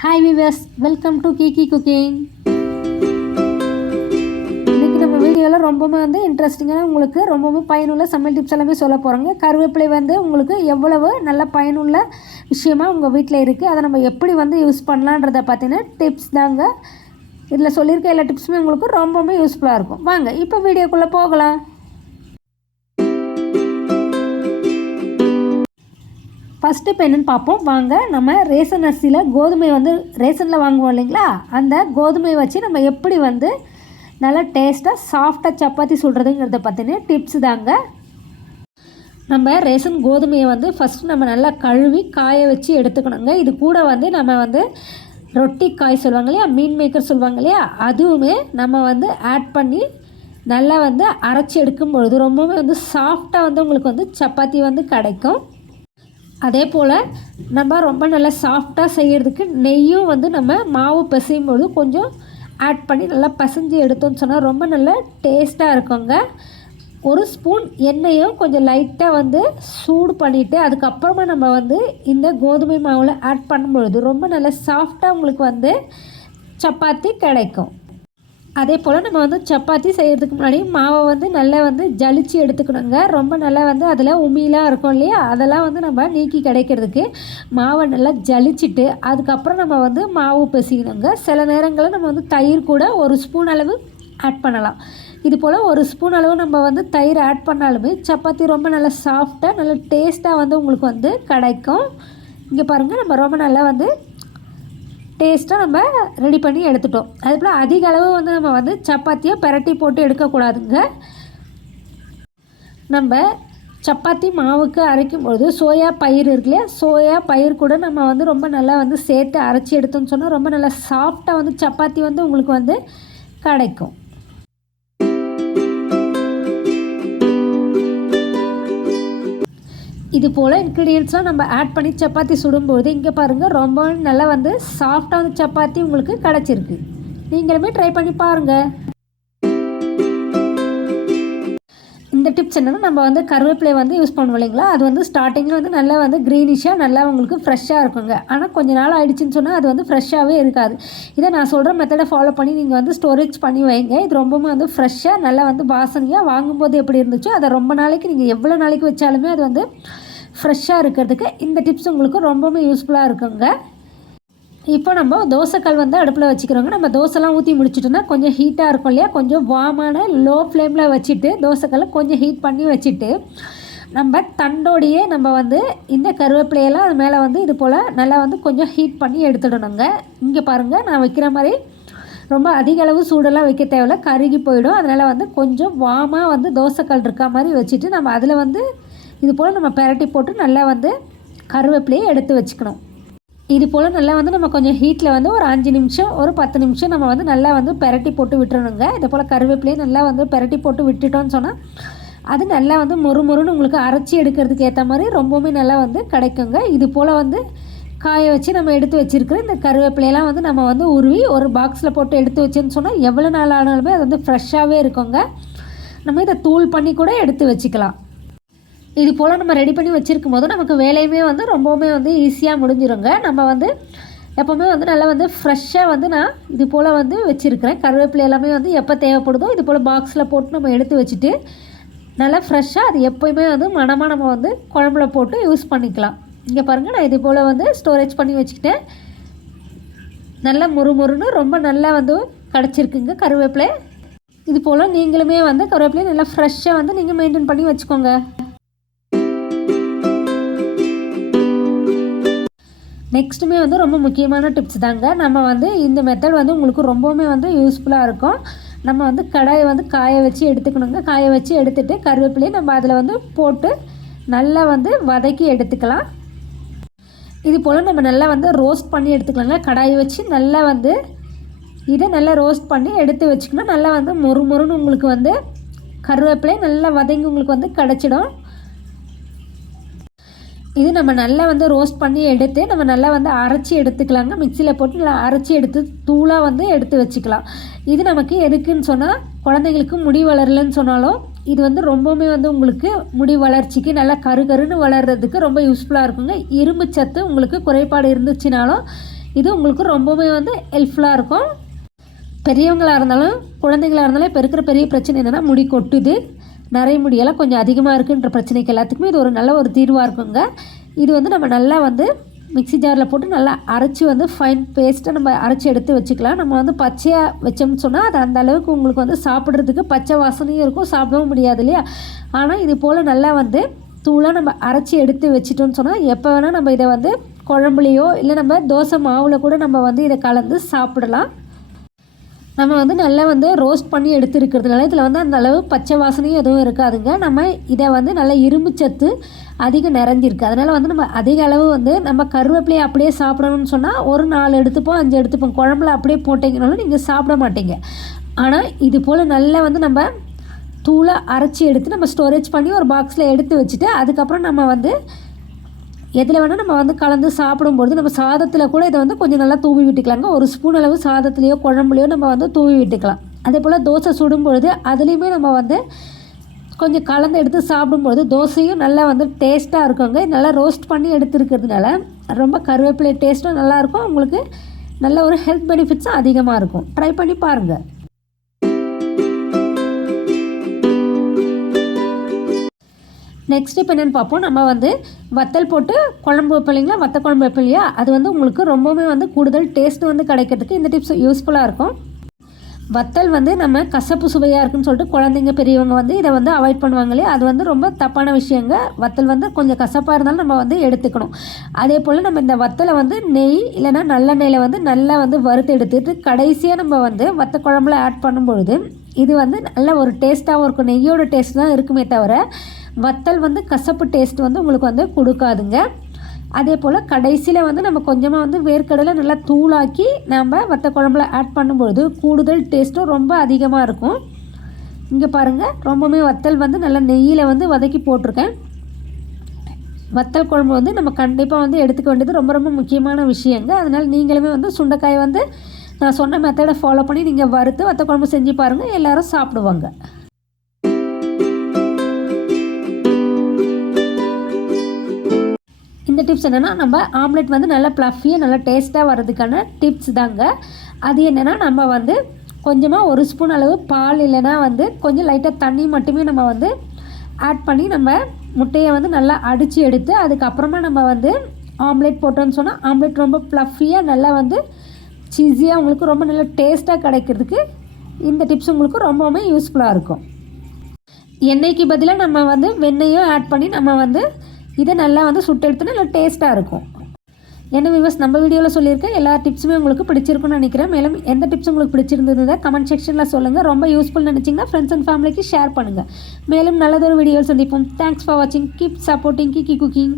Hi viewers, welcome to Kiki cooking. இன்றைக்கி நம்ம வீடியோவில் ரொம்பவுமே இன்ட்ரெஸ்டிங்கான உங்களுக்கு ரொம்பவும் பயனுள்ள சமையல் டிப்ஸ் எல்லாமே சொல்ல போகிறோங்க. கருவேப்பிலை உங்களுக்கு எவ்வளவு நல்ல பயனுள்ள விஷயமாக உங்கள் வீட்டில் இருக்குது, அதை நம்ம எப்படி யூஸ் பண்ணலான்றதை பார்த்தீங்கன்னா டிப்ஸ் தாங்க. இதில் சொல்லியிருக்க எல்லா டிப்ஸுமே உங்களுக்கு ரொம்பவுமே யூஸ்ஃபுல்லாக இருக்கும். வாங்க இப்போ வீடியோக்குள்ளே போகலாம். ஃபஸ்ட்டு இப்போ என்னென்னு பார்ப்போம் வாங்க. நம்ம ரேஷன் அரிசியில் கோதுமை ரேஷனில் வாங்குவோம் இல்லைங்களா, அந்த கோதுமையை வச்சு நம்ம எப்படி நல்லா டேஸ்ட்டாக சாஃப்டாக சப்பாத்தி சுடுறதுங்கிறத பார்த்தீங்கன்னா டிப்ஸ் தாங்க. நம்ம ரேஷன் கோதுமையை ஃபஸ்ட்டு நம்ம நல்லா கழுவி காய வச்சு எடுத்துக்கணுங்க. இது கூட நம்ம ரொட்டி காய் சொல்லுவாங்க இல்லையா, மீன் மேக்கர் சொல்லுவாங்க இல்லையா, அதுவுமே நம்ம ஆட் பண்ணி நல்லா அரைச்சி எடுக்கும் பொழுது ரொம்பவே சாஃப்டாக உங்களுக்கு சப்பாத்தி கிடைக்கும். அதே போல் நம்ம ரொம்ப நல்லா சாஃப்டாக செய்கிறதுக்கு நெய்யும் நம்ம மாவு பிசையும்போது கொஞ்சம் ஆட் பண்ணி நல்லா பிசைஞ்சு எடுத்தோம்னு சொன்னால் ரொம்ப நல்லா டேஸ்ட்டாக இருக்குங்க. ஒரு ஸ்பூன் எண்ணெயும் கொஞ்சம் லைட்டாக சூடு பண்ணிவிட்டு அதுக்கப்புறமா நம்ம இந்த கோதுமை மாவில் ஆட் பண்ணும்பொழுது ரொம்ப நல்லா சாஃப்டாக உங்களுக்கு சப்பாத்தி கிடைக்கும். அதே போல் நம்ம சப்பாத்தி செய்கிறதுக்கு முன்னாடி மாவை நல்லா ஜலிச்சு எடுத்துக்கணுங்க. ரொம்ப நல்லா அதில் உமிலாம் இருக்கும் இல்லையா, அதெல்லாம் நம்ம நீக்கி கிடைக்கிறதுக்கு மாவை நல்லா ஜலிச்சுட்டு அதுக்கப்புறம் நம்ம மாவு பிசைக்கணுங்க. சில நேரங்களில் நம்ம தயிர் கூட ஒரு ஸ்பூன் அளவு ஆட் பண்ணலாம். இது போல் ஒரு ஸ்பூன் அளவு நம்ம தயிர் ஆட் பண்ணாலுமே சப்பாத்தி ரொம்ப நல்லா சாஃப்டாக நல்லா டேஸ்ட்டாக உங்களுக்கு கிடைக்கும். இங்கே பாருங்கள், நம்ம ரொம்ப நல்லா டேஸ்ட்டாக நம்ம ரெடி பண்ணி எடுத்துட்டோம். அதுபோல் அதிக அளவு நம்ம சப்பாத்தியை பிரட்டி போட்டு எடுக்கக்கூடாதுங்க. நம்ம சப்பாத்தி மாவுக்கு அரைக்கும்பொழுது சோயா பயிர் இருக்கு இல்லையா, சோயா பயிர் கூட நம்ம ரொம்ப நல்லா சேர்த்து அரைச்சி எடுத்தோம்னு சொன்னால் ரொம்ப நல்லா சாஃப்டாக சப்பாத்தி உங்களுக்கு கிடைக்கும். இது போல் இன்க்ரீடியன்ட்ஸ்லாம் நம்ம ஆட் பண்ணி சப்பாத்தி சுடும்போது இங்கே பாருங்கள் ரொம்ப நல்லா சாஃப்டாக சப்பாத்தி உங்களுக்கு கிடச்சிருக்கு. நீங்களுமே ட்ரை பண்ணி பாருங்கள். இந்த டிப்ஸ் என்னென்னா, நம்ம கருவேப்பிலை யூஸ் பண்ணுவோம் இல்லைங்களா, அது ஸ்டார்டிங்கில் நல்லா க்ரீனிஷாக நல்லா உங்களுக்கு ஃப்ரெஷ்ஷாக இருக்குங்க. ஆனால் கொஞ்சம் நாள் ஆகிடுச்சின்னு சொன்னால் அது ஃப்ரெஷ்ஷாகவே இருக்காது. இதை நான் சொல்கிற மெத்தடை ஃபாலோ பண்ணி நீங்கள் ஸ்டோரேஜ் பண்ணி வைங்க. இது ரொம்பவும் ஃப்ரெஷ்ஷாக நல்லா வாசனையாக வாங்கும்போது எப்படி இருந்துச்சோ அதை ரொம்ப நாளைக்கு நீங்கள் எவ்வளோ நாளைக்கு வச்சாலுமே அது ஃப்ரெஷ்ஷாக இருக்கிறதுக்கு இந்த டிப்ஸ் உங்களுக்கு ரொம்பவுமே யூஸ்ஃபுல்லாக இருக்குங்க. இப்போ நம்ம தோசைக்கல் அடுப்பில் வச்சுக்கிறோங்க. நம்ம தோசைலாம் ஊற்றி முடிச்சிட்டோன்னா கொஞ்சம் ஹீட்டாக இருக்கும் இல்லையா, கொஞ்சம் வார்மான லோ ஃப்ளேமில் வச்சுட்டு தோசைக்கல்லை கொஞ்சம் ஹீட் பண்ணி வச்சுட்டு நம்ம தண்டோடையே நம்ம இந்த கருவேப்பிலையெல்லாம் அது மேலே இது போல் நல்லா கொஞ்சம் ஹீட் பண்ணி எடுத்துடணுங்க. இங்கே பாருங்கள், நான் வைக்கிற மாதிரி ரொம்ப அதிக அளவு சூடெல்லாம் வைக்க தேவையில்ல, கருகி போயிடும். அதனால் கொஞ்சம் வாமாக தோசைக்கல் இருக்க மாதிரி வச்சுட்டு நம்ம அதில் இது போல் நம்ம பிரட்டி போட்டு நல்லா கருவேப்பிலையை எடுத்து வச்சுக்கணும். இது போல் நல்லா நம்ம கொஞ்சம் ஹீட்டில் ஒரு 5 நிமிஷம் ஒரு 10 நிமிஷம் நம்ம நல்லா பிரட்டி போட்டு விட்டுறணுங்க. இது போல் கருவேப்பிலையை நல்லா பிரட்டி போட்டு விட்டுட்டோன்னு சொன்னால் அது நல்லா மொறுமொறுன்னு உங்களுக்கு அரைச்சி எடுக்கிறதுக்கு ஏற்ற மாதிரி ரொம்பவுமே நல்லா கிடைக்குங்க. இது போல் காய வச்சு நம்ம எடுத்து வச்சுருக்கிற இந்த கருவேப்பிலையெல்லாம் நம்ம உருவி ஒரு பாக்ஸில் போட்டு எடுத்து வச்சோன்னு சொன்னால் எவ்வளோ நாள் ஆனாலுமே அது ஃப்ரெஷ்ஷாகவே இருக்குங்க. நம்ம இதை தூள் பண்ணி கூட எடுத்து வச்சுக்கலாம். இது போல் நம்ம ரெடி பண்ணி வச்சுருக்கும் போது நமக்கு வேலையுமே ரொம்பவுமே ஈஸியாக முடிஞ்சிருங்க. நம்ம எப்போவுமே நல்லா ஃப்ரெஷ்ஷாக நான் இது போல் வச்சுருக்கிறேன். கருவேப்பிலை எல்லாமே எப்போ தேவைப்படுதோ இது போல் பாக்ஸில் போட்டு நம்ம எடுத்து வச்சுட்டு நல்லா ஃப்ரெஷ்ஷாக அது எப்போயுமே மனமாக நம்ம குழம்புல போட்டு யூஸ் பண்ணிக்கலாம். இங்கே பாருங்கள், நான் இது போல் ஸ்டோரேஜ் பண்ணி வச்சுக்கிட்டேன். நல்லா முறுமுறுன்னு ரொம்ப நல்லா கிடச்சிருக்குங்க கருவேப்பிலை. இது போல் நீங்களுமே கருவேப்பிலை நல்லா ஃப்ரெஷ்ஷாக நீங்கள் மெயின்டைன் பண்ணி வச்சுக்கோங்க. நெக்ஸ்ட்டுமே ரொம்ப முக்கியமான டிப்ஸ் தாங்க. நம்ம இந்த மெத்தட் உங்களுக்கு ரொம்பவுமே யூஸ்ஃபுல்லாக இருக்கும். நம்ம கடாயை காய வச்சு எடுத்துக்கணுங்க. காய வச்சு எடுத்துகிட்டு கருவேப்பிலையை நம்ம அதில் போட்டு நல்லா வதக்கி எடுத்துக்கலாம். இது போல் நம்ம நல்லா ரோஸ்ட் பண்ணி எடுத்துக்கலாங்க. கடாயை வச்சு நல்லா இதை நல்லா ரோஸ்ட் பண்ணி எடுத்து வச்சுக்கணும். நல்லா மொறுமொறுன்னு உங்களுக்கு கருவேப்பிலை நல்லா வதங்கி உங்களுக்கு கிடச்சிடும். இது நம்ம நல்லா ரோஸ்ட் பண்ணி எடுத்து நம்ம நல்லா அரைச்சி எடுத்துக்கலாங்க. மிக்சியில் போட்டு நல்லா அரைச்சி எடுத்து தூளாக எடுத்து வச்சுக்கலாம். இது நமக்கு எதுக்குன்னு சொன்னால், குழந்தைங்களுக்கு முடி வளரலன்னு சொன்னாலும் இது ரொம்பவுமே உங்களுக்கு முடி வளர்ச்சிக்கு நல்லா கருகருன்னு வளர்கிறதுக்கு ரொம்ப யூஸ்ஃபுல்லாக இருக்குங்க. இரும்பு சத்து உங்களுக்கு குறைபாடு இருந்துச்சுனாலும் இது உங்களுக்கு ரொம்பவே வந்து ஹெல்ப்ஃபுல்லாக இருக்கும். பெரியவங்களாக இருந்தாலும் குழந்தைங்களாக இருந்தாலும் இப்போ இருக்கிற பெரிய பிரச்சனை என்னென்னா முடி கொட்டுது, நிறைய முடியெல்லாம் கொஞ்சம் அதிகமாக இருக்குன்ற பிரச்சனைக்கு எல்லாத்துக்குமே இது ஒரு நல்ல ஒரு தீர்வாக இருக்குங்க. இது வந்து நம்ம நல்லா வந்து மிக்ஸி ஜாரில் போட்டு நல்லா அரைச்சி வந்து ஃபைன் பேஸ்ட்டாக நம்ம அரைச்சி எடுத்து வச்சுக்கலாம். நம்ம வந்து பச்சையாக வச்சோம்னு சொன்னால் அது அந்த அளவுக்கு உங்களுக்கு வந்து சாப்பிட்றதுக்கு பச்சை வாசனையும் இருக்கும், சாப்பிடவும் முடியாது இல்லையா. ஆனால் இது போல் நல்லா வந்து தூளாக நம்ம அரைச்சி எடுத்து வச்சிட்டோம்னு சொன்னால் எப்போ வேணால் நம்ம இதை வந்து குழம்புலையோ இல்லை நம்ம தோசை மாவில் கூட நம்ம வந்து இதை கலந்து சாப்பிடலாம். நம்ம வந்து நல்லா வந்து ரோஸ்ட் பண்ணி எடுத்துருக்கிறதுனால இதில் வந்து அந்த அளவு பச்சை வாசனையும் எதுவும் இருக்காதுங்க. நம்ம இதை வந்து நல்லா இரும்பு சத்து அதிகம் நிறைஞ்சிருக்கு. அதனால் வந்து நம்ம அதிக அளவு வந்து நம்ம கருவேப்பிலையை அப்படியே சாப்பிடணும்னு சொன்னால் ஒரு 4 எடுத்துப்போம் 5 எடுத்துப்போம். குழம்புல அப்படியே போட்டிங்கனாலும் நீங்கள் சாப்பிட மாட்டீங்க. ஆனால் இது போல் நல்லா வந்து நம்ம தூளாக அரைச்சி எடுத்து நம்ம ஸ்டோரேஜ் பண்ணி ஒரு பாக்ஸில் எடுத்து வச்சுட்டு அதுக்கப்புறம் நம்ம வந்து எதில் வேணால் நம்ம வந்து கலந்து சாப்பிடும்போது நம்ம சாதத்தில் கூட இதை வந்து கொஞ்சம் நல்லா தூவி விட்டுக்கலாங்க. ஒரு ஸ்பூன் அளவு சாதத்துலேயோ குழம்புலையோ நம்ம வந்து தூவி விட்டுக்கலாம். அதே போல் தோசை சுடும்பொழுது அதுலேயுமே நம்ம வந்து கொஞ்சம் கலந்து எடுத்து சாப்பிடும்போது தோசையும் நல்லா வந்து டேஸ்ட்டாக இருக்குங்க. நல்லா ரோஸ்ட் பண்ணி எடுத்துருக்கிறதுனால ரொம்ப கருவேப்பிலை டேஸ்ட்டும் நல்லாயிருக்கும். உங்களுக்கு நல்ல ஒரு ஹெல்த் பெனிஃபிட்ஸும் அதிகமாக இருக்கும். ட்ரை பண்ணி பாருங்கள். நெக்ஸ்ட் இப்போ என்னென்னு பார்ப்போம். நம்ம வந்து வத்தல் போட்டு குழம்பு வைப்பீங்களா, வத்த குழம்பு வைப்பீங்களா, அது வந்து உங்களுக்கு ரொம்பவுமே வந்து கூடுதல் டேஸ்ட்டு வந்து கிடைக்கிறதுக்கு இந்த டிப்ஸ் யூஸ்ஃபுல்லாக இருக்கும். வத்தல் வந்து நம்ம கசப்பு சுவையாக இருக்குன்னு சொல்லிட்டு குழந்தைங்க பெரியவங்க வந்து இதை வந்து அவாய்ட் பண்ணுவாங்க இல்லையா, அது வந்து ரொம்ப தப்பான விஷயங்க. வத்தல் வந்து கொஞ்சம் கசப்பாக இருந்தாலும் நம்ம வந்து எடுத்துக்கணும். அதே போல் நம்ம இந்த வத்தலை வந்து நெய் இல்லைனா நல்லெண்ணெயில் வந்து நல்லா வந்து வறுத்து எடுத்துட்டு கடைசியாக நம்ம வந்து வத்த குழம்புல ஆட் பண்ணும்பொழுது இது வந்து நல்ல ஒரு டேஸ்ட்டாகவும் இருக்கும். நெய்யோட டேஸ்ட் தான் இருக்குமே தவிர வத்தல் வந்து கசப்பு டேஸ்ட் வந்து உங்களுக்கு வந்து கொடுக்காதுங்க. அதே போல் கடைசியில் வந்து நம்ம கொஞ்சமாக வந்து வேர்க்கடலை நல்லா தூளாக்கி நம்ம வத்த குழம்புல ஆட் பண்ணும்பொழுது கூடுதல் டேஸ்ட்டும் ரொம்ப அதிகமாக இருக்கும். இங்கே பாருங்கள், ரொம்பவுமே வத்தல் வந்து நல்லா நெய்யில் வந்து வதக்கி போட்டிருக்கேன். வத்தல் குழம்பு வந்து நம்ம கண்டிப்பாக வந்து எடுத்துக்க வேண்டியது ரொம்ப ரொம்ப முக்கியமான விஷயங்க. அதனால் நீங்களுமே வந்து சுண்டைக்காய் வந்து நான் சொன்ன மெத்தடை ஃபாலோ பண்ணி நீங்கள் வறுத்து வத்த குழம்பு செஞ்சு பாருங்கள், எல்லோரும் சாப்பிடுவாங்க. இந்த டிப்ஸ் என்னென்னா நம்ம ஆம்லெட் வந்து நல்லா ப்ளஃபியாக நல்லா டேஸ்ட்டாக வர்றதுக்கான டிப்ஸ் தாங்க. அது என்னென்னா நம்ம வந்து கொஞ்சமாக 1 ஸ்பூன் அளவு பால் இல்லைனா வந்து கொஞ்சம் லைட்டாக தண்ணி மட்டுமே நம்ம வந்து ஆட் பண்ணி நம்ம முட்டையை வந்து நல்லா அடித்து எடுத்து அதுக்கப்புறமா நம்ம வந்து ஆம்லெட் போட்டோன்னு சொன்னால் ஆம்லெட் ரொம்ப ப்ளஃபியாக நல்லா வந்து சீஸியாக உங்களுக்கு ரொம்ப நல்லா டேஸ்ட்டாக கிடைக்கிறதுக்கு இந்த டிப்ஸ் உங்களுக்கு ரொம்பவுமே யூஸ்ஃபுல்லாக இருக்கும். எண்ணெய்க்கு பதிலாக நம்ம வந்து வெண்ணெயும் ஆட் பண்ணி நம்ம வந்து இதை நல்லா வந்து சுட்டு எடுத்துனா நல்லா டேஸ்ட்டாக இருக்கும். என்ன வியூவர்ஸ், நம்ம வீடியோவில் சொல்லியிருக்கேன் எல்லா டிப்ஸுமே உங்களுக்கு பிடிச்சிருக்குன்னு நினைக்கிறேன். மேலும் எந்த டிப்ஸ் உங்களுக்கு பிடிச்சிருந்தது கமெண்ட் செக்ஷனில் சொல்லுங்கள். ரொம்ப யூஸ்ஃபுல் நினச்சிங்கன்னா ஃப்ரெண்ட்ஸ் அண்ட் ஃபேமிலிக்கு ஷேர் பண்ணுங்கள். மேலும் நல்லதொரு வீடியோ சந்திப்போம். தேங்க்ஸ் ஃபார் வாட்சிங். கீப் சப்போர்ட்டிங் கிக்கி குக்கிங்.